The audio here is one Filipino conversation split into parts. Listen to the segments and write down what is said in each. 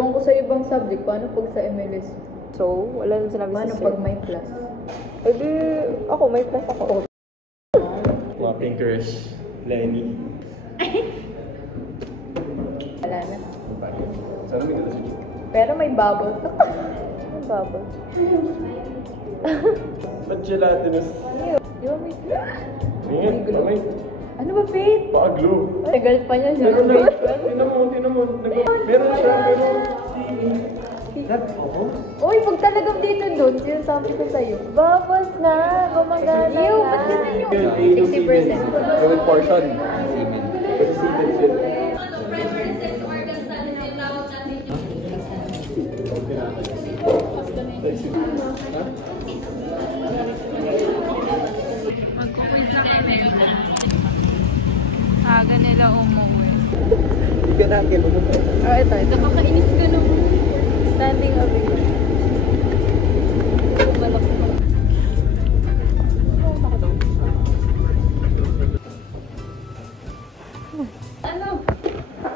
Ewan ko sa ibang subject, paano pag sa MLS? So, wala nang sinabi Paano sa pag may plus? Eh di, ako, may plus ako. Mga Pinterest, Lenny. Wala na. Sana may dala si Joe. Pero may bubble to. Ang bubble. Ba't gelatinous? Di ba may plus? Ngayon, mamay. Ano ba, Faith? Pa-glue. Tagal pa niya siya. Meron na. Tinan mo. Meron siya, pero... Uy, pag talagang dito doon, sinasabi ko sa'yo. Bubbles na, gumagana na. Ba't ganun yung 60%? Gawin portion. Semen. Kasi semen sila. Magkukulit na kami. Aga nila umuwi. Hindi ka natin. Oh, ito. Nakakainis ka nung standing ovation. Malak mo. Ano?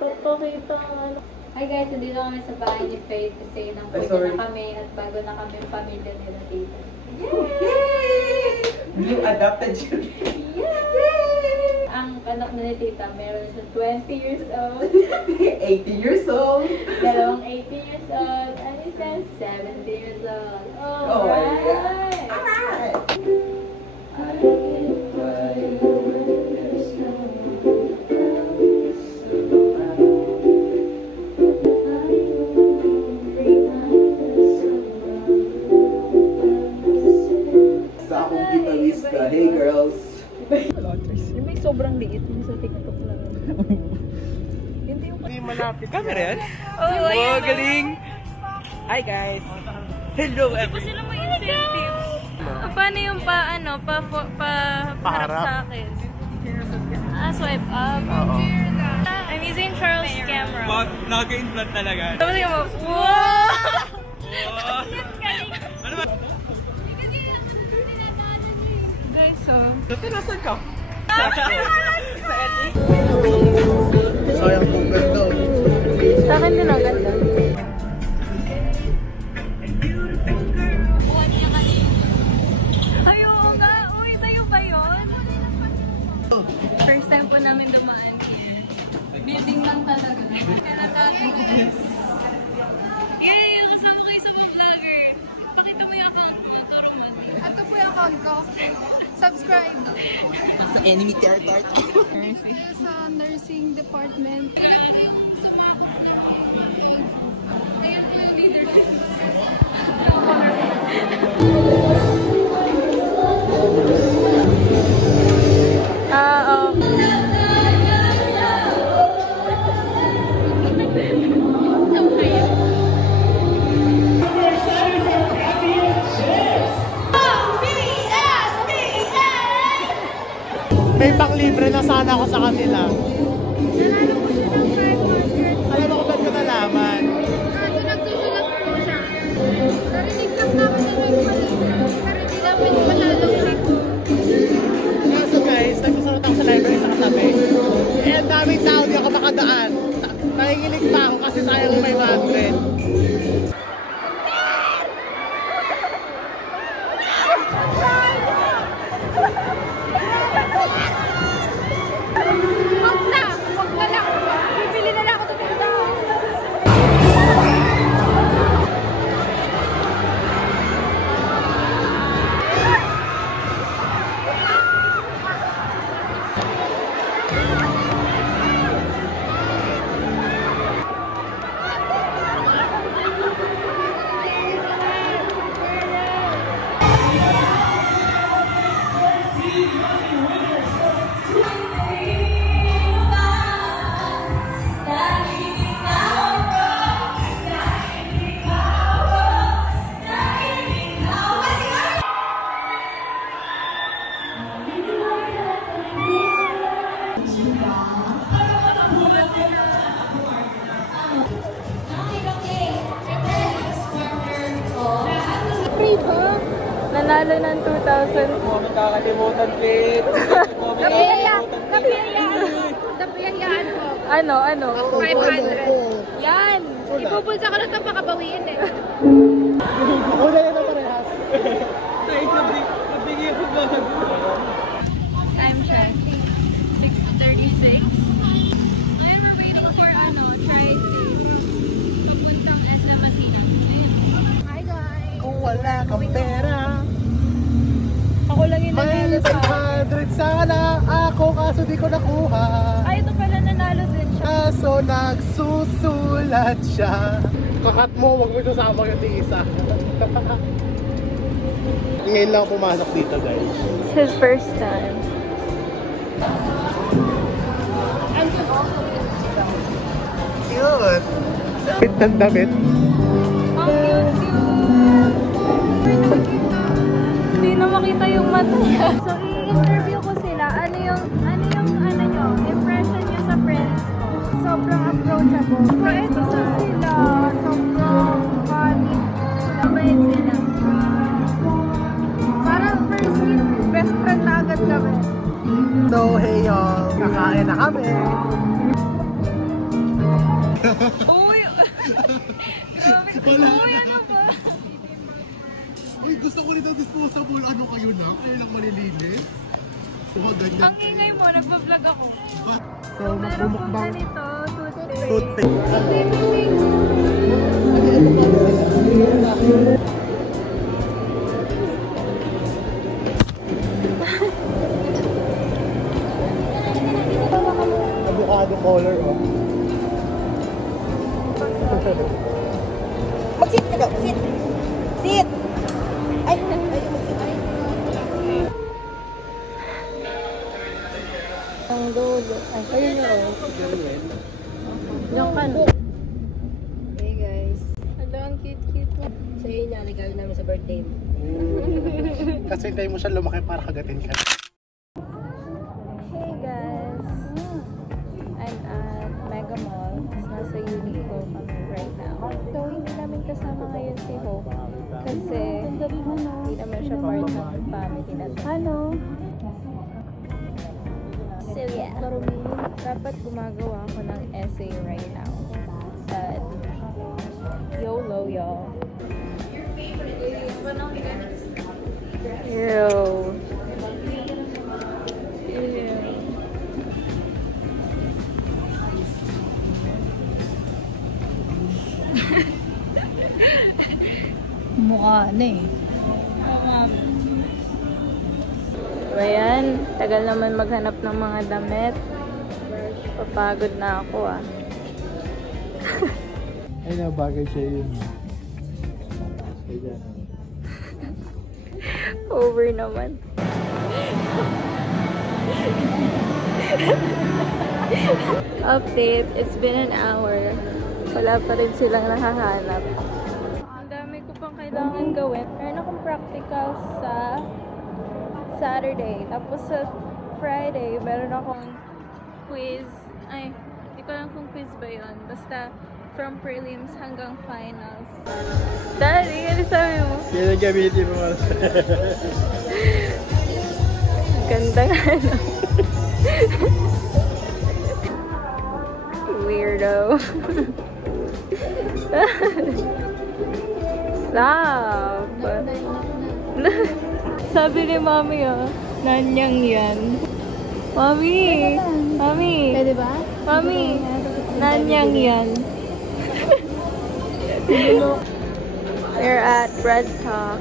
Papakita ang ano. Hi guys, nandito kami sa bahay ni Faith kasi nang pwede na kami at bago na kami yung pamilya nila dito. Yay! New adopted children. Yay! Ang anak na ni Tita, meron siya 20 years old. 80 years old. Dalawang 80 years old. And isa 70 years old. Oh my God. Alright! Sa akong gitarista. Hey girls. Yung may sobrang liit yung sa TikTok na. Hindi yung... Hindi malapit. Camera yan? Oh, ayan. Galing. Hi guys. Hello everyone. Sila may incentive. Paano yung paharap sa akin? Swipe up. I'm using Charles' camera. Naka-implant talaga. Tapos yung wow! Ano ba? Guys, so... Dati nasan ka? Sayang kong ganda. Sa akin din ang ganda. Ay, oo nga. Uy, tayo ba yun? First time po namin dumaan. Building lang talaga. Kaya nakakainis. Yay! Kasama kayo sa mga vlogger. Pakita mo yung account mo. Turo mo. Ito po yung account ko. Subscribe. Sa enemy territory. Sa nursing department. Ayan po yung leadership. May pang-libre na sana ako sa kanila. Alam mo kung ba't ko nalaman? Kaso nagsusulat po siya. Narinig lang namin sa may palis. Pero di namin masyadong rito. So guys, nagsusulat ako sa library sa katabi. Eh, ang daming tao, di ako makadaan. Nakikinig pa ako kasi sayang yung 500. Wag na lang. Bibili na lang ako ng tinda. Nanalo ng 2,000. Huwag kakalimutan, Faith. Napiyayaan ko. Ano? 500. Yan! Ibubulsa ko na ito pakabawiin eh. Ako na yan na parehas. Kahit nabigay ko ba? Time check. 6:36. Ngayon, we're waiting for try to pupunta sa SM Athena. Hi guys. Kung wala kang pera, Ako lang yung may nanalo sa 600 sana ako kaso di ko nakuha. Ay, ito pala nanalo din siya. Kaso nagsusulat siya. Kakat mo, wag mo sasama yung isa. Ngayon lang pumasok dito guys. It's his first time. Cute! Damit ng damit. Ang cute. Hindi na makita yung mata niya. So i-interview ko sila. Ano yung nyo, impression nyo sa friends ko. Sobrang approachable. Friends ko sila. Sobrang funny. Mabait sila. Parang first meet, best friend na agad kami. So hey y'all, kakain na kami. Uy! Grabe. Uy, ano ba? Uy, gusto ko rin ng disposable. Ano kayo na? Kayo lang malilinis? Ganyan. Ang ingay mo, nagbablog ako. So, Meron pong magmumukbang ganito, toothpaste. toothpaste. Avocado color, oh. Mag-sit ka daw. Sit. Sit. Ay, ayaw mag-sit. Ay. Ang dulo. Ay, ayun yun. Yung kano. Hey guys. Hello, ang cute-cute mo. Sa iyo niya, regalo namin sa birthday mo. Kasi hintayin mo siya lumaki para kagatin ka. Hey guys. I'm at Mega Mall. Nasa Uniqlo kami right now. So, hindi namin kasama ngayon si Hope. Kasi, hindi naman siya part ng family natin. Ano? So, yeah. Dapat gumagawa ako ng essay right now. But, YOLO, y'all. Ew. Mukha na eh. Ayan, tagal naman maghanap ng mga damit. Papagod na ako ah. Ay, nabagay siya yun. Over naman. Update, it's been an hour. Wala pa rin silang nahahanap. Ang dami ko pang kailangan gawin. Meron akong practical sa Saturday. Tapos sa Friday, meron akong quiz. Ay, hindi ko alam kung quiz ba yun. Basta from prelims hanggang finals. Daddy, ano sabi mo? Yan ang gamitin mo. Ganda nga, no? Weirdo. Stop. Sabi ni Mami, oh, nanyang yan. Mami! Mami! Pwede ba? Mami! Nanyang yan. We're at Bread Talk.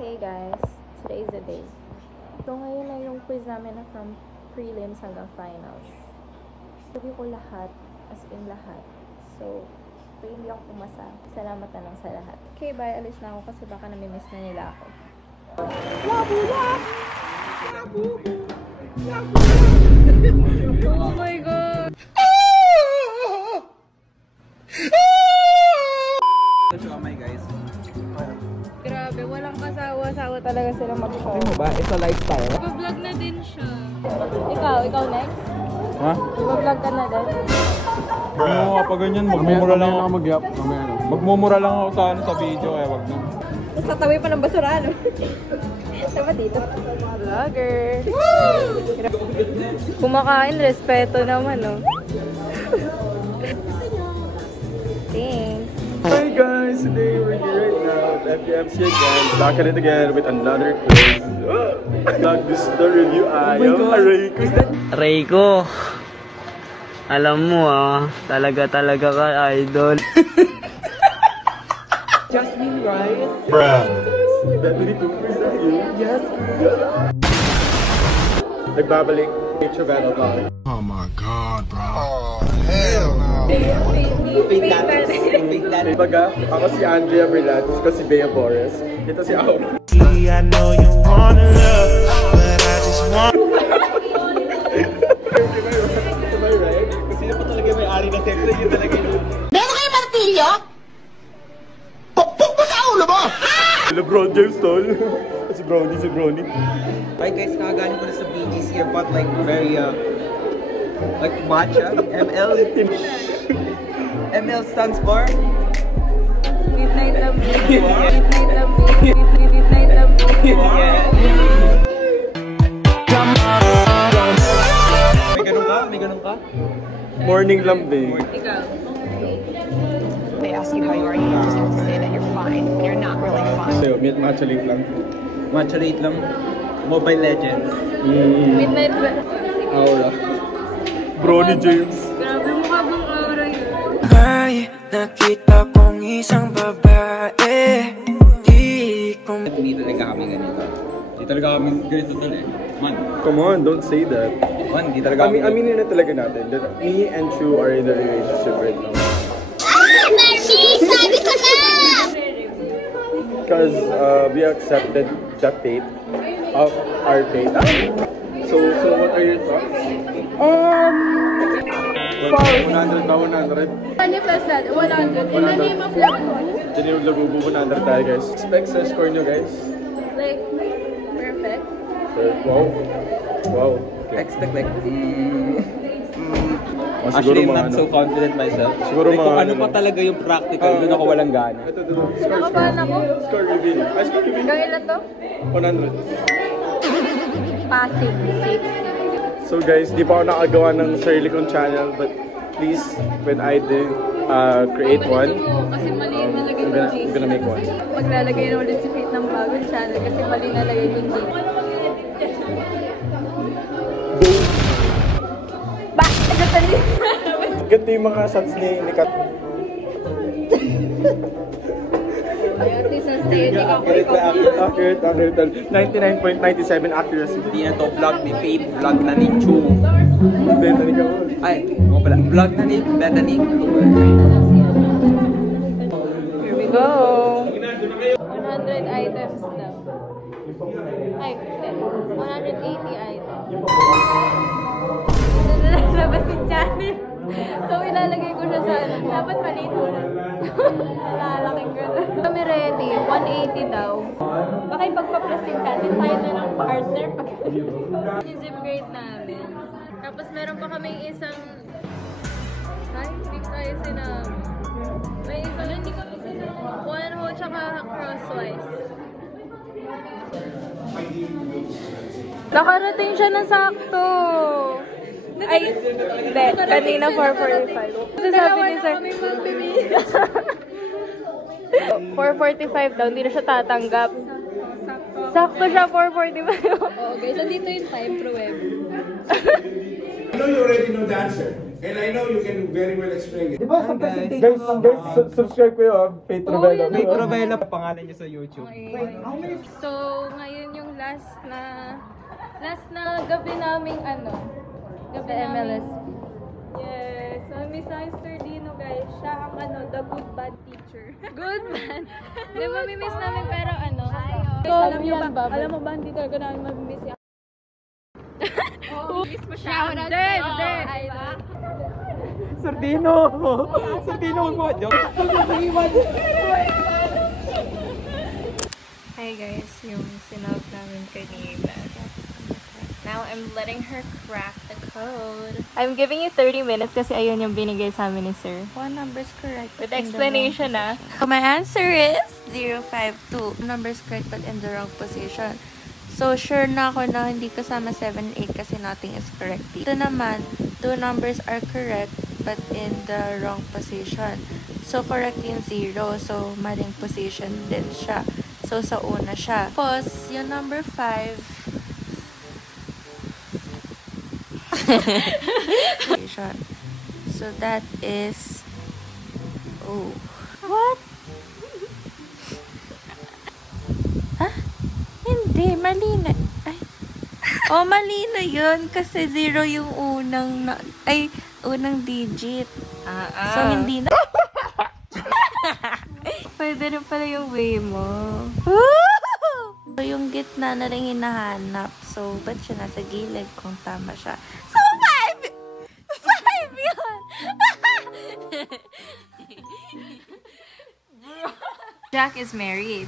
Hey guys, today's the day. So ngayon na yung quiz namin na from prelims hanggang finals. Sabi ko lahat, as in lahat. So, pag hindi ako pumasa, salamat na lang sa lahat. Okay, bye. Alis na ako kasi baka namimiss na nila ako. Oh my God! Grabe, walang kasawa-sawa talaga sila mag-show. Ano ba? It's a lifestyle. Nagbablog na din siya. Ikaw next? Ha? Mag-vlog ka na din? Oo, kapag ganyan, magmumura lang ako. Magmumura lang ako sa video, kaya wag na. Tapos tatawi pa ng basura, ano? Dapat dito. Vlogger. Kumakain, respeto naman, no? Thanks. Hi guys, today we're here right now at FBMC again, back at it again with another quiz. Vlog, this is the review. Reiko, alam mo talaga ka idol. Jasmine Rice. Bruh. That 22%. Yes. Nagbabalik. Nature battle pa. Oh my god, bro. Oh, hell no. Baga, ako si Andrea Berlat, ito si Bea Boris, ito si Aura. I know you wanna love, but I just want. Am I right? Kasi yun pa talaga may-ari na sexo, yun talaga yun. Meron kayo martilyo? Pukpuk mo sa ulo mo! LeBron James, tol. Si Brony. Hi guys, nakagaling ko na sa BGC. I bought like very like matcha. ML stands for Midnight love. Midnight love. May ganun ka? Morning lambing. Ikaw. They ask you how you are, you just have to say that you're fine. You're not really fine. Sa'yo, matcha late lang. Matcha rate lang. Mobile Legends. Midnight love. Aura. Brony James. Grabe mukha bang aura yun? Ay, nakita kong isang babae. Di ko. Hindi talaga kami ganito. Hindi talaga kami ganito tol eh. Man. Come on, don't say that. Man, hindi talaga kami. Aminin na talaga natin that me and Chu are in a relationship right now. Sabi ko na! Because we accepted the fate of our fate. So what are your thoughts? 100 ba? 100? Manifest that, 100. In the name of love. Diyan yung labubo 100 tayo guys. Expect sa score nyo guys. Like, perfect. Wow. Okay. Expect like Actually, I'm not so confident myself. Siguro like, mga kung ano pa talaga yung practical, doon ako walang gana. Ito. Nakabahan ako. Score reveal. Score reveal. Hanggang ilan to? 100. Passing. 6. So guys, di pa ako nakagawa ng sarili kong channel, but please, when I do create one, Kasi mali yung nalagay I'm ko gonna make one. Maglalagay na ulit si Faith ng bagong channel kasi mali nalagay ko G. Ganda yung mga shots ni Kat. Accurate. 99.97 accuracy. Hindi na to vlog ni Faith, vlog na ni Chu. Bethany ka mo. Ay, mo pala, vlog na ni Bethany. Here we go. 100 items na. Ay, 180 items. Nalabas yung channel. So, ilalagay ko siya sa ano. Dapat maliit mo na. Nalalaking ko na. Kami ready. 180 daw. Baka ipagpa-plastic sa atin. Tayo na ng partner. Yung zip grade namin. Tapos meron pa kaming isang... Ay, hindi tayo sinama. May isang hindi kami sinama. One hole tsaka crosswise. Nakarating siya ng sakto. Ay, hindi. Kanina 4:45. Sabi ni sir, 4:45 daw, hindi na siya tatanggap. Sakto siya, 4:45. Oo, guys, andito yung time, Proem. I know you already know the answer, and I know you can very well explain it. Diba sa presentation? Guys, subscribe ko yun. Faith Rovella. Faith Rovella, pangalan niya sa YouTube. So, ngayon yung last na gabi naming gabi MLS. Yes. So, Miss Mr. Dino, guys, siya ang the good bad teacher. Good bad? Di ba, mamimiss namin, pero So, alam mo ba, hindi talaga namin mamimiss yan. Miss mo siya. Shout out sa'yo. Sir Dino, huwag mo. Joke. Hi guys, yung sinawag namin kanina. Now, I'm letting her crack the code. I'm giving you 30 minutes kasi ayun yung binigay sa amin ni sir. One number is correct. With explanation So my answer is 052. Number is correct but in the wrong position. So, sure na ako na hindi kasama 7 and 8 kasi nothing is correct. Dito naman, 2 numbers are correct but in the wrong position. So, correct yung 0. So, maling position din siya. So, sa una siya. Tapos, yung number 5. So, that is... Oh. What? Hindi, mali na. Ay. Oh, mali na yun. Kasi 0 yung unang unang digit. So, hindi na. Pwede rin pala yung way mo. So, yung gitna na lang hinahanap. So, ba't siya nasa gilid kung tama siya? So, 5! 5 yun! Jack is married.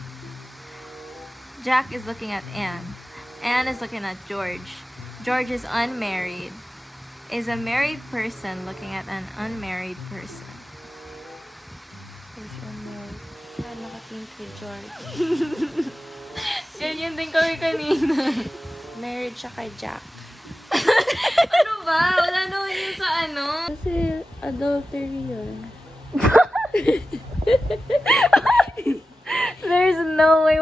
Jack is looking at Anne. Anne is looking at George. George is unmarried. Is a married person looking at an unmarried person? Is unmarried. Saan nakatingin kay George? Ganyan din kami kanina. Married siya kay Jack. Ano ba? Wala naman yun sa ano? Kasi adultery yun. There's no way.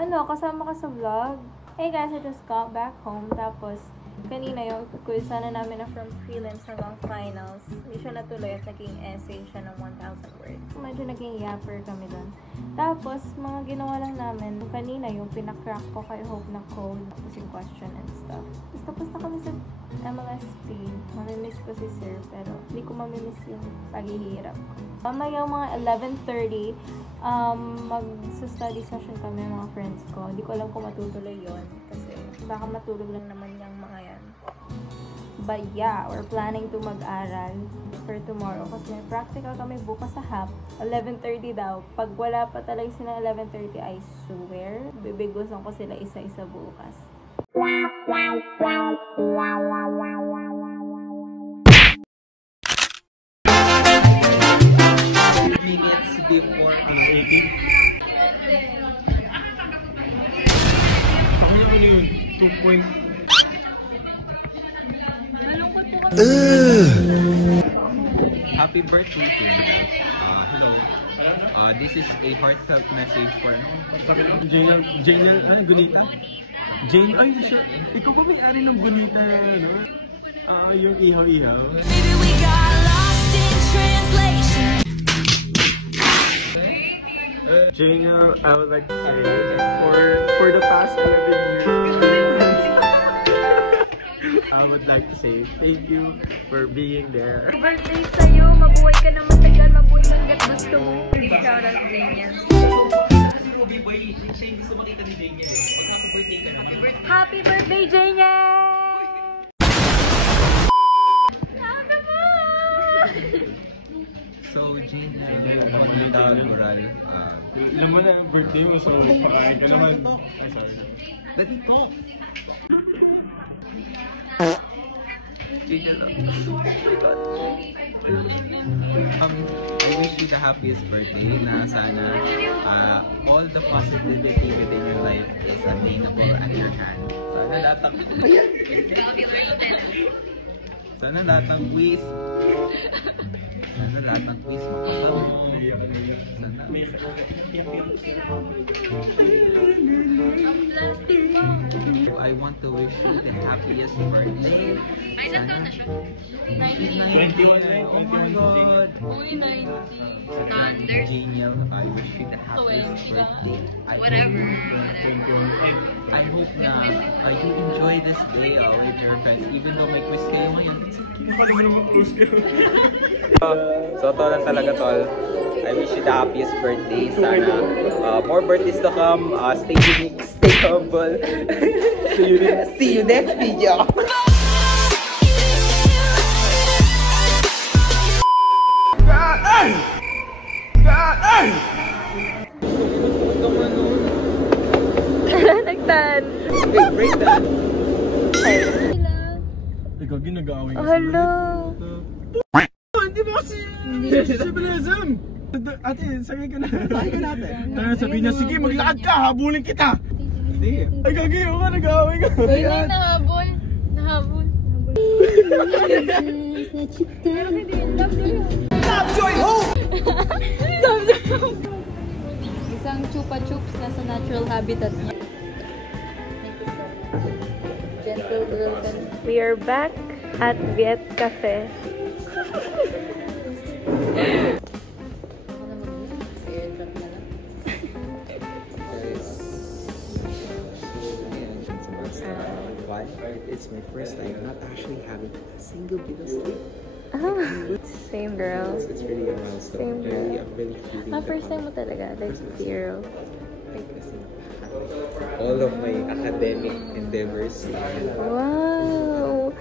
Ano, kasama ka sa vlog? Hey guys, I just got back home. Tapos, kanina yung quiz sana namin na from prelims hanggang finals. Hindi siya natuloy at naging essay siya ng 1,000 words. Medyo naging yapper kami doon. Tapos, mga ginawa lang namin. Kanina yung pinacrack ko kay Hope na code. Tapos yung question and stuff. Tapos na kami sa MLSP. Mamimiss ko si Sir. Pero hindi ko mamimiss yung paghihirap ko. Mamaya mga 11:30, mag-study session kami mga friends ko. Hindi ko alam kung matutuloy yon kasi baka matulog lang naman yung mga yan. But yeah, we're planning to mag-aral for tomorrow kasi may practical kami bukas sa HAP. 11:30 daw. Pag wala pa talaga sila 11:30, I swear, bibigusan ko sila isa-isa bukas. Minutes before 18. Ako na yun, 2 point. Happy birthday to you. Hello. This is a heartfelt message for Jane, ano, Gunita? Jane, ay, siya. Ikaw ba may-ari ng Gunita, ano? Yung ihaw-ihaw. Maybe we got lost in translation. Jane, I would like to say for the past 11 years, I would like to say thank you for being there. Birthday sa'yo, mabuhay ka na matagal, mabuhay hanggat gusto mo. Shout out Daniel. Kasi Ruby Boy, siya yung gusto makita ni Daniel. Pag happy birthday ka naman. Happy birthday, Daniel! So, Jane, inaugural. Alam mo na yung birthday mo, so pakain ka naman. Ay, sorry. Let it go! Jane, I wish you the happiest birthday na sana all the positivity within your life is attainable at your hand. Sana lahat ng quiz makasama. I want to wish you the happiest birthday. Sana 21. Oh my God! Uy, 90. Genial, I wish you the happiest birthday. I hope na you enjoy this day with your friends, even though may quiz kayo ngayon. So, tol lang talaga, tol. I wish you the happiest birthday. Sana more birthdays to come. Stay unique, stay humble. See you next video. Nagtan. Break that. Ikaw, ginag-aaway ka. Hello. Hindi mo kasi. Sibilism. Ate, sakay ka na. Sakay ka natin. Tara, sabihin niya, sige, maglakad ka, habulin kita. Hindi. Ay, gagi ako, nag-aaway ka. Ay, nahabol. Nahabol. Lovejoy Hope! Isang chupa chups na sa natural habitat niya. Gentle girl. We are back at Viet Cafe. It's my first time not actually having a single bit of sleep. Same girl. It's really a milestone. Same girl. I'm really feeling First time mo talaga, like zero. all of my academic endeavors. Wow!